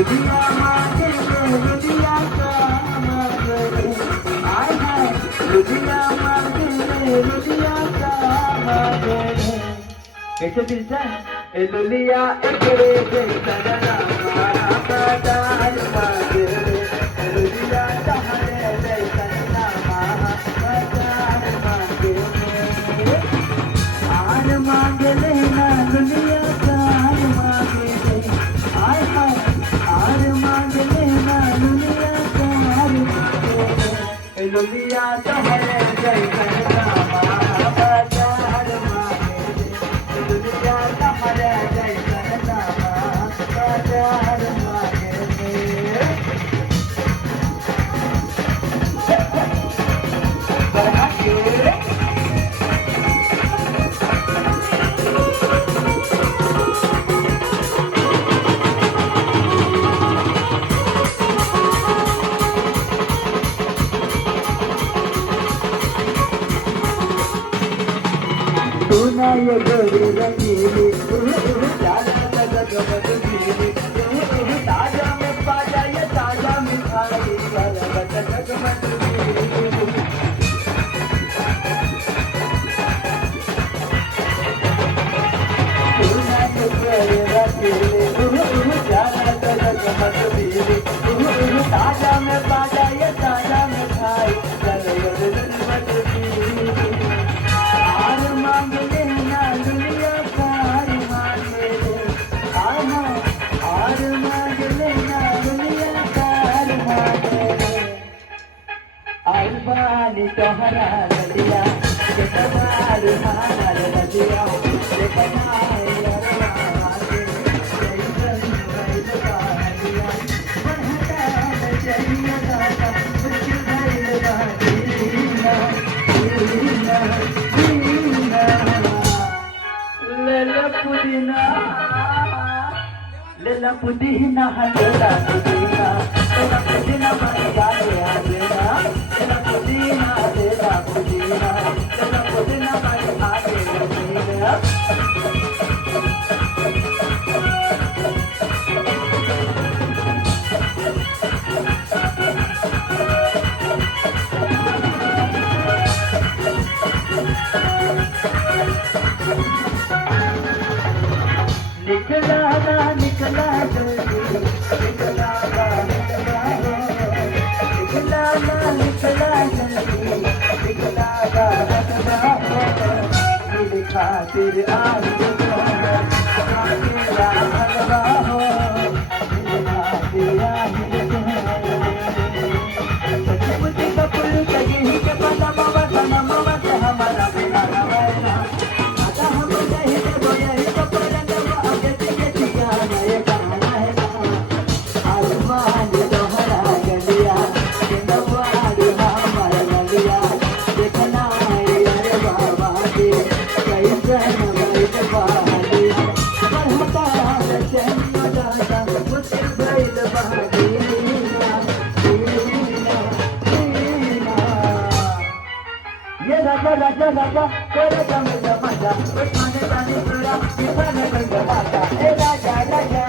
लुधिया मांगे लुधिया का मांगे आय हाय लुधिया मांगे लुधिया का मांगे कैसे दिलचा ए लुलिया एकरे से सजना मारा पताल मांगे लुधिया तहरे से सजना मारा पताल मांगे आन मांगे लेना लुलिया का मांगे आय हाय आर मांगे लेना लुलिया का मांगे लुलिया तहरे से सजना मारा पताल मांगे लुलिया तहरे से सजना मारा पताल मांगे तूने ये गोरी रंगीली जाला लगत बदलीली ताजा में पाजा ये ताजा मिठाई लगत जगमगीली तूने ये गोरी रंगीली जाला लगत बदलीली ताजा में पाजा ये ताजा मिठाई लगत जगमगीली आर मांगे लेना लुलिया कार मांगे आर मांगे लेना लुलिया कार मांगे आलबानी तोहरा ललिया के तबार हार ललिया के बनाए अरवाजे जैसन भइल बालिया बढ़ता चाहिए दादा कुछ भइल बादीना Lela pudina hatola pudina lela pudina maigale agena lela pudina lela pudina maigale agena निकला जल्दी निकला मेरे खातिर आज हलवा हो मेरे खातिर सचमुच कपुल कहीं के पता मामा हमारा बिना नवाना आता हम नहीं दे बोले तो परंदवा आगे के गाना ये गाना है आलमान तोहरा गलिया के नवार हमारा गलिया देखना यार बाबा के कैसे नवार बालिया बढ़ता चन्ना दादा मुझे भइल बादीना ये राजा राजा राजा तेरे जम जमाजा खाने जाने तेरा किसान गंगा माता ए राजा राजा